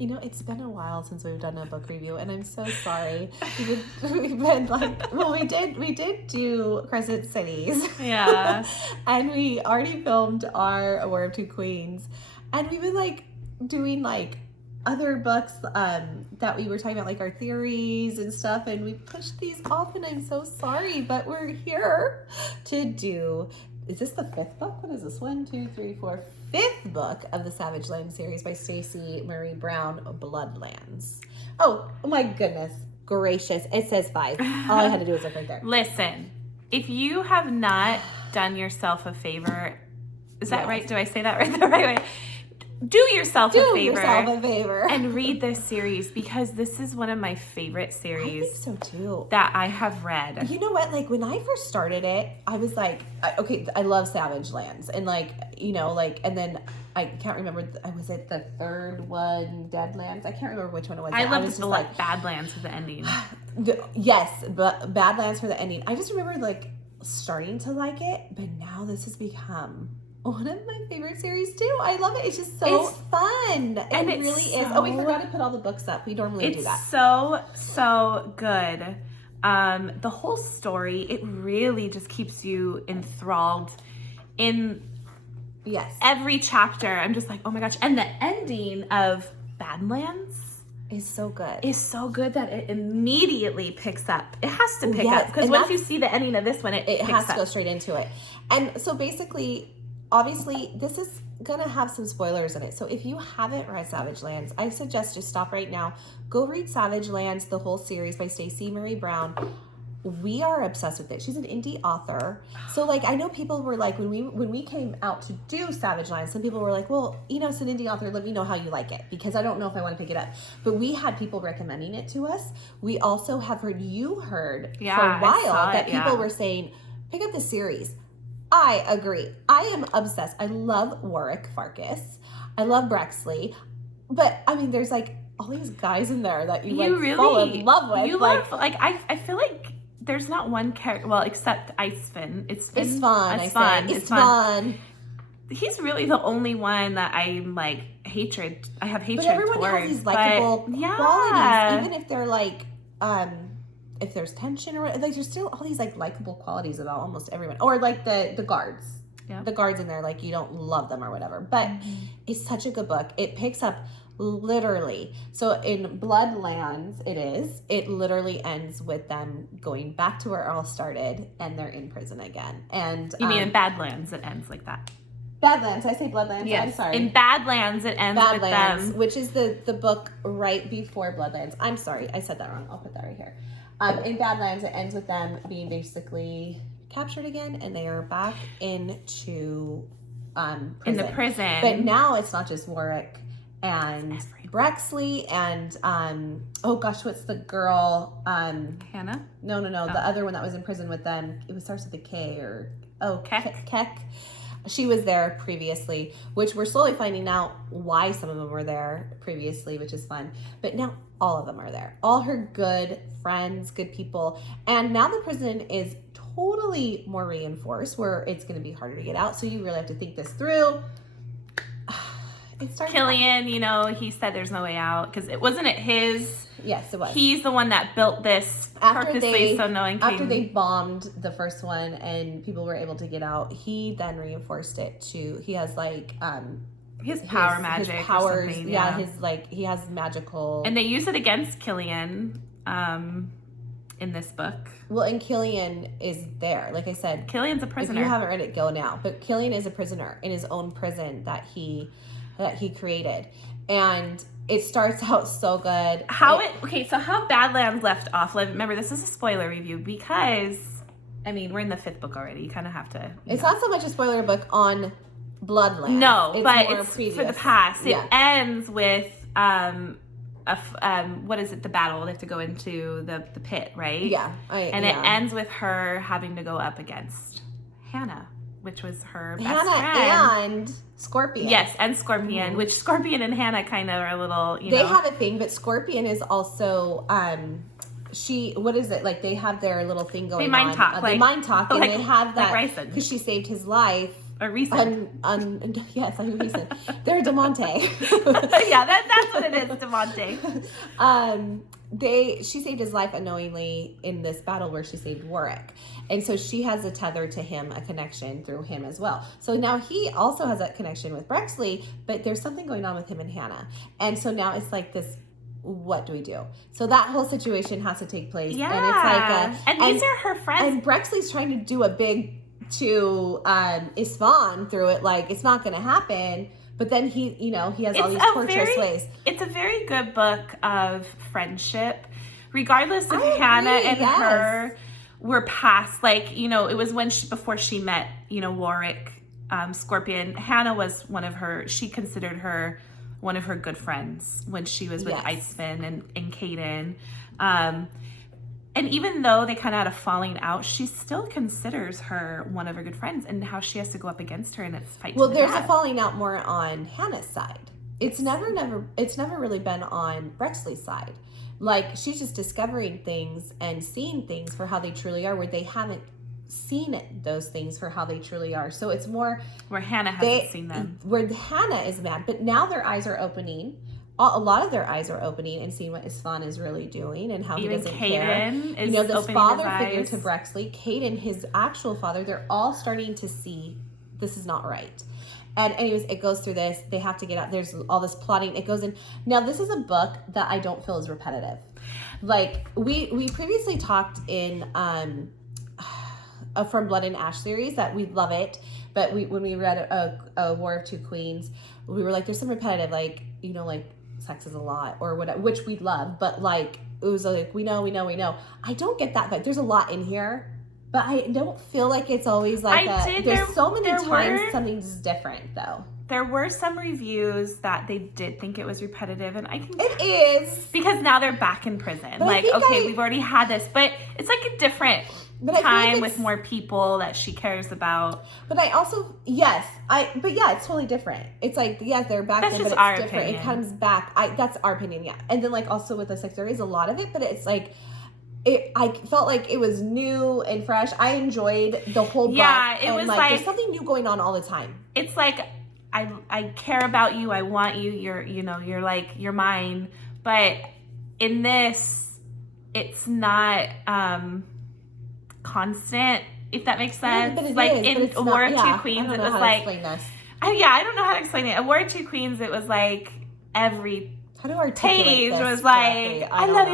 You know, it's been a while since we've done a book review, and I'm so sorry. We've been like, well, we did do Crescent Cities. Yeah. And we already filmed our War of Two Queens. And we've been like doing like other books that we were talking about, like our theories and stuff, and we pushed these off, and I'm so sorry, but we're here to do, is this the fifth book? What is this? 1, 2, 3, 4, fifth book of the Savage Land series by Stacey Marie Brown, Bloodlands. Oh my goodness gracious, it says 5. All I had to do was look right there. Listen, if you have not done yourself a favor, is that right? Do I say that right the right way? Do yourself a favor and read this series, because this is one of my favorite series. I think so too. That I have read. You know what? Like when I first started it, I was like, okay, I love Savage Lands, and like, you know, like, and then I can't remember. Was it the third one, Deadlands? I can't remember which one it was. I loved the like Badlands for the ending. Yes, but Badlands for the ending. I just remember like starting to like it, but now this has become one of my favorite series too. I love it. It's just so fun. And it really is. Oh, we forgot to put all the books up. We normally do that. It's so good. The whole story, it really just keeps you enthralled in every chapter. I'm just like, oh my gosh. And the ending of Badlands is so good. Is so good that it immediately picks up. It has to pick up, because once you see the ending of this one, it has to go straight into it. And so basically, obviously, this is going to have some spoilers in it. So if you haven't read Savage Lands, I suggest just stop right now. Go read Savage Lands, the whole series by Stacey Marie Brown. We are obsessed with it. She's an indie author. So like, I know people were like, when we came out to do Savage Lands, some people were like, well, you know, it's an indie author. Let me know how you like it, because I don't know if I want to pick it up. But we had people recommending it to us. We also have heard for a while that people were saying, pick up the series. I agree. I am obsessed. I love Warwick Farkas. I love Brexley. But, I mean, there's, like, all these guys in there that you really fall in love with. I feel like there's not one character, well, except Icefin. It's fun. It's fun. He's really the only one that I'm, like, hatred. I have hatred towards. But everyone has these likable qualities. Even if they're, like, if there's tension or like, there's still all these like likable qualities about almost everyone, or like the guards, the guards in there, like you don't love them or whatever, but it's such a good book. It picks up literally. So in Bloodlands, it literally ends with them going back to where it all started, and they're in prison again. And you mean in Badlands it ends like that? Badlands. I say Bloodlands. Yes. I'm sorry. In Badlands it ends with them, which is the book right before Bloodlands. I'm sorry, I said that wrong. I'll put that right here. In Badlands, it ends with them being basically captured again, and they are back into prison. In the prison. But now it's not just Warwick and Brexley and oh gosh, what's the girl? Hannah? No, the other one that was in prison with them. It starts with a K or Keck. She was there previously, which we're slowly finding out why some of them were there previously, which is fun. But now all of them are there. All her good friends, good people. And now the prison is totally more reinforced, where it's going to be harder to get out. So you really have to think this through. Killian, you know, he said there's no way out, because it wasn't his. Yes, it was. He's the one that built this purposely, so no one came. After they bombed the first one and people were able to get out, he then reinforced it to, he has like his power magic, his powers, or something, he has magical, and they use it against Killian in this book. Well, and Killian is there, like I said, Killian's a prisoner. If you haven't read it, go now. But Killian is a prisoner in his own prison that he created, and it starts out so good. So how Badlands left off. Remember, this is a spoiler review, because I mean, we're in the 5th book already. You kind of have to. It's not so much a spoiler book on Bloodlands. No, it's for the past. It ends with what is it? The battle. They have to go into the pit, right? Yeah. It ends with her having to go up against Hannah, which was her best friend. And Scorpion. Yes, and Scorpion, which Scorpion and Hannah kind of are a little, They have a thing, but Scorpion is also, what is it? Like, they have their little thing going on. They mind talk. They mind talk, and they have that, because she saved his life Or recent. Yes, I mean recent. They're DeMonte. Yeah, that's what it is, DeMonte. She saved his life unknowingly in this battle where she saved Warwick. And so she has a tether to him, a connection through him as well. So now he also has that connection with Brexley, but there's something going on with him and Hannah. And so now it's like this, what do we do? So that whole situation has to take place. Yeah. And it's like and these are her friends. And Brexley's trying to do a big to Isfahan through it, like it's not going to happen. But then he, he has all these torturous ways. It's a very good book of friendship, regardless if Hannah and her were past. Like, it was before she met, Warwick, Scorpion. Hannah was she considered her one of her good friends when she was with Iceman and Caden. And even though they kind of had a falling out, she still considers her one of her good friends, and how she has to go up against her in its fight. Well, there's a falling out more on Hannah's side. It's never really been on Brexley's side. Like, she's just discovering things and seeing things for how they truly are, where they haven't seen those things for how they truly are. So it's more where Hannah hasn't seen them. Where Hannah is mad, but now their eyes are opening. A lot of their eyes are opening and seeing what Isfahan is really doing and how he doesn't care. This father figure to Brexley, Caden, his actual father, they're all starting to see this is not right. And anyways, it goes through this. They have to get out. There's all this plotting. It goes in. Now, this is a book that I don't feel is repetitive. Like, we previously talked in From Blood and Ash series that we love it. But when we read a War of Two Queens, we were like, there's some repetitive, like, sex is a lot or whatever, which we love, but like it was like we know. I don't get that, but there's a lot in here, but I don't feel like it's always like there's so many times something's different though. There were some reviews that they did think it was repetitive, and it is because now they're back in prison. Like, okay, we've already had this, but it's like a different time with more people that she cares about. But I also, it's totally different. It's like, they're back then, but it's different. Opinion. It comes back. That's our opinion, yeah. And then like also with the sex, there is a lot of it, but it's like, I felt like it was new and fresh. I enjoyed the whole book. Yeah, it was like there's something new going on all the time. It's like, I care about you. I want you. You're like, you're mine. But in this, it's not, constant, if that makes sense. Yeah, like in A War of Two Queens, it was like, I don't know how to explain it. A War of Two Queens, it was like every page was like, I love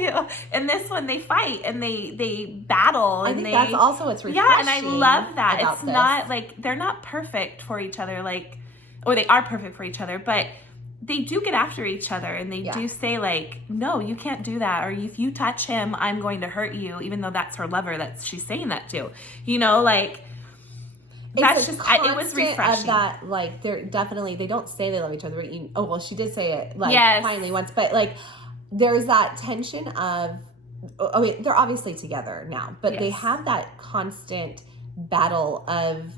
you. And this one, they fight and they battle. I think that's also what's refreshing. Yeah, and I love that. It's not like they're not perfect for each other, or they are perfect for each other, but they do get after each other, and they do say like, no, you can't do that, or if you touch him, I'm going to hurt you, even though that's her lover that she's saying that to, that's just, it was refreshing. Of that, like, they're definitely, they don't say they love each other. She did say it, like, finally once, but like, there's that tension of, they're obviously together now, but they have that constant battle of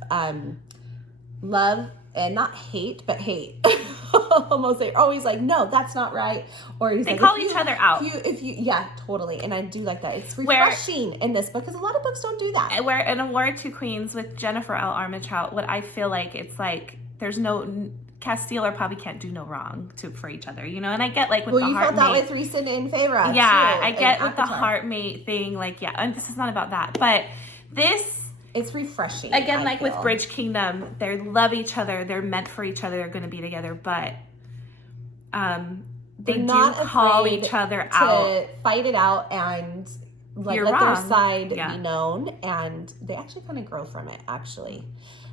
love and not hate, but hate. Almost, they're always like, no, that's not right. Or they call each other out. Totally. And I do like that. It's refreshing in this book because a lot of books don't do that. Where in A War of Two Queens with Jennifer L. Armitage, what I feel like, it's like there's no Castile or Poppy can't do no wrong for each other, And I get like with the heartmate. Well, you felt that with Rhys and Feyre. Yeah, I get with the heartmate thing, like, and this is not about that, but this. It's refreshing. Again, like with Bridge Kingdom, they love each other. They're meant for each other. They're going to be together, but they do call each other out. To fight it out and like let their side be known, and they actually kind of grow from it. Actually,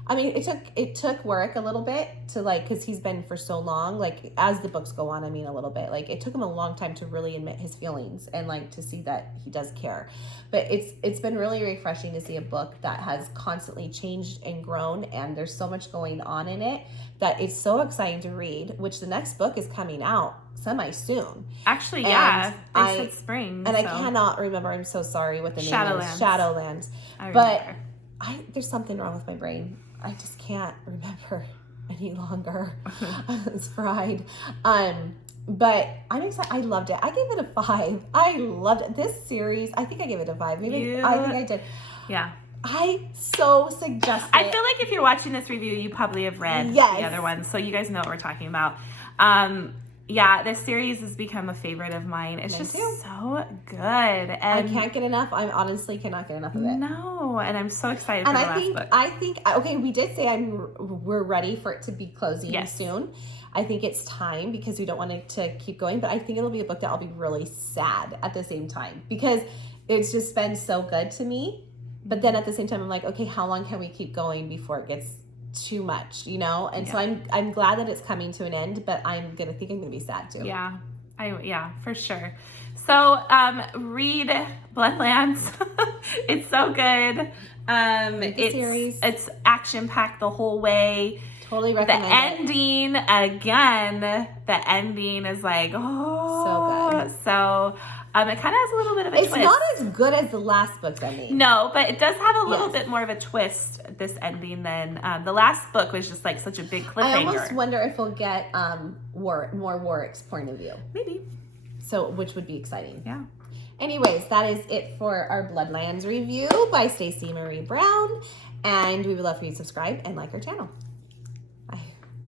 I mean, it took Warwick a little bit to like, because he's been for so long. Like as the books go on, I mean, a little bit. Like it took him a long time to really admit his feelings and like to see that he does care. But it's been really refreshing to see a book that has constantly changed and grown, and there's so much going on in it that it's so exciting to read, which the next book is coming out semi-soon. Actually, they said spring. And I cannot remember, I'm so sorry what the name is. Shadowlands. But there's something wrong with my brain. I just can't remember any longer. It's fried. But I'm excited. I loved it. I gave it a 5. I loved it. This series, I think I gave it a 5. Maybe I think I did. Yeah. I so suggest it. I feel like if you're watching this review, you probably have read the other ones, so you guys know what we're talking about. Yeah, this series has become a favorite of mine. It's just so good. And I can't get enough. I honestly cannot get enough of it. No, and I'm so excited for the last book. I think, okay, we did say we're ready for it to be closing soon. I think it's time because we don't want it to keep going, but I think it'll be a book that I'll be really sad at the same time because it's just been so good to me. But then at the same time, I'm like, okay, how long can we keep going before it gets too much, you know? And so I'm glad that it's coming to an end, but I'm gonna be sad too. Yeah, for sure. So read Bloodlands. It's so good. It's action packed the whole way. Totally recommend it. The ending is like, so good. So it kind of has a little bit of a twist. It's not as good as the last book's ending. No, but it does have a little bit more of a twist, this ending, than the last book was just like such a big cliffhanger. I almost wonder if we'll get more Warwick's point of view. Maybe. So, which would be exciting. Yeah. Anyways, that is it for our Bloodlands review by Stacey Marie Brown. And we would love for you to subscribe and like our channel.